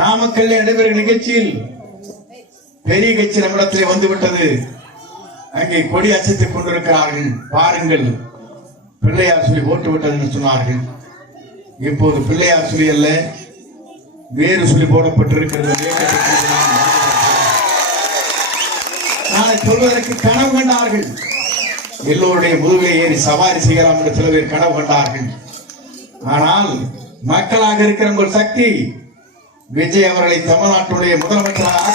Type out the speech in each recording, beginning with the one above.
நாமக்கல்ல நடைபெறும் நிகழ்ச்சியில் பெரிய கட்சி நம்மிடத்திலே வந்துவிட்டது. அங்கே கொடி அசைத்துக் கொண்டிருக்கிறார்கள். பாருங்கள். பிள்ளையார் சொல்லி ஓட்டு விட்டது என்று சொன்னார்கள். இப்போது பிள்ளையார் சொல்லி அல்ல வேறு சொல்லி போடப்பட்டிருக்கிறது. நாளை சொல்வதற்கு கனவு கண்டார்கள். எல்லோருடைய முதுகை ஏறி சவாரி செய்யலாம் என்று சில பேர் கனவு கண்டார்கள். ஆனால் மக்களாக இருக்கிற உங்கள் சக்தி விஜய் அவர்களை தமிழ்நாட்டுடைய முதலமைச்சராக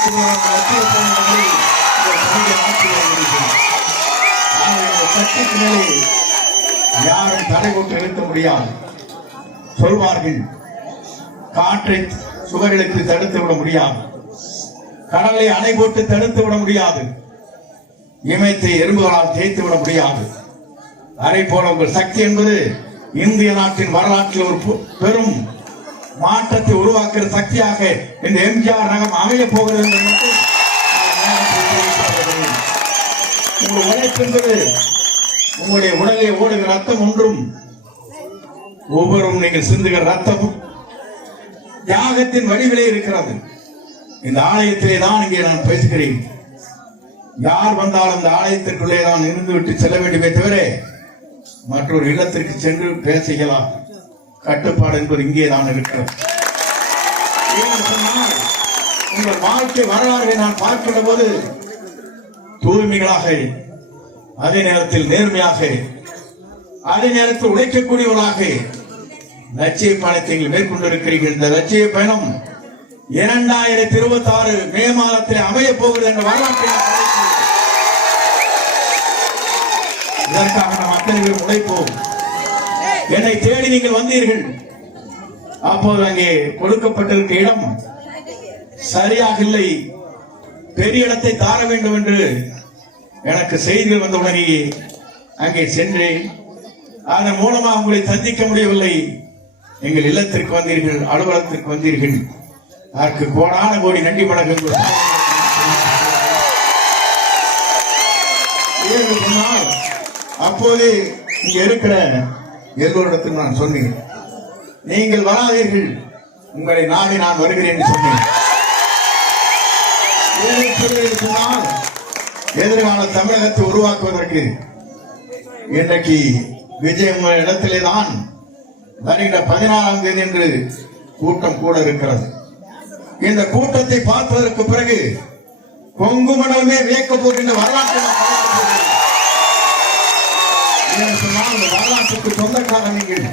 சக்திக்கு மேலே யாரும் தடை போட்டு நிறுத்த முடியாது. சொல்வார்கள் காற்றை சுவர்களுக்கு தடுத்து விட முடியாது. கடலை அணை போட்டு தடுத்து விட முடியாது. இமயத்தை எறும்புகளால் தேய்த்து விட முடியாது. அதை போல உங்கள் சக்தி என்பது இந்திய நாட்டின் வரலாற்றில் ஒரு பெரும் மாற்றத்தை உருவாக்குற சக்தியாக இந்த எம்ஜிஆர் நகம் அமைய போகிறது என்று மட்டும் உங்கள் உழைப்பு என்பது உங்களுடைய உடலே ஓடுகிற ரத்தம் ஒன்றும் ஒவ்வொரு நீங்கள் சிந்துகிற ரத்தமும் தியாகத்தின் வடிவிலே இருக்கிறது. இந்த ஆலயத்திலே தான் இங்கே நான் பேசுகிறேன். யார் வந்தாலும் இந்த ஆலயத்திற்குள்ளே தான் இருந்து விட்டு செல்ல வேண்டுமே தவிர மற்றொரு இல்லத்திற்கு சென்று பேசுகிறார் கட்டுப்பாடு என்பது இங்கே தான் இருக்கிறது. உங்கள் வாழ்க்கை வரலாறை நான் பார்க்கிற போது தூய்மைகளாக அதே நேரத்தில் நேர்மையாக அதே நேரத்தில் உழைக்கக்கூடியவர்களாக லட்சிய பயணத்தை நீங்கள் மேற்கொண்டிருக்கிறீர்கள். இந்த லட்சிய பயணம் இரண்டாயிரத்தி இருபத்தி ஆறு மே மாதத்தில் அமைய போகிறது என்ற வரலாற்றை இதற்காக நாம் அத்தனை பேர் உழைப்போம். என்னை தேடி நீங்கள் வந்தீர்கள். அப்போது அங்கே கொடுக்கப்பட்டிருக்க இடம் சரியாக இல்லை. பெரிய இடத்தை தார வேண்டும் என்று எனக்கு செய்திகள் வந்தவுடனேயே அங்கே சென்றேன். அதன் மூலமாக உங்களை சந்திக்க முடியவில்லை. எங்கள் இல்லத்திற்கு வந்தீர்கள் அலுவலகத்திற்கு வந்தீர்கள். அதற்கு கோடான கோடி நன்றி வணக்கங்கள். அப்போது இங்க இருக்கிற எல்லோரிடத்தில் நான் சொன்னேன். நீங்கள் வராதீர்கள். உங்களை நாடி நான் வருகிறேன் என்று சொன்னேன். சொன்னால் எதிர்கால தமிழகத்தை உருவாக்குவதற்கு இன்றைக்கு விஜய் உங்கள் இடத்திலே தான் வருகிற பதினாறாம் தேதி என்று கூட்டம் கூட இருக்கிறது. இந்த கூட்டத்தை பார்ப்பதற்கு பிறகு கொங்கு மண்டலமே வியக்க போகின்ற வரலாற்று வரலாற்றுக்கு சொந்தக்காரன் நீங்கள்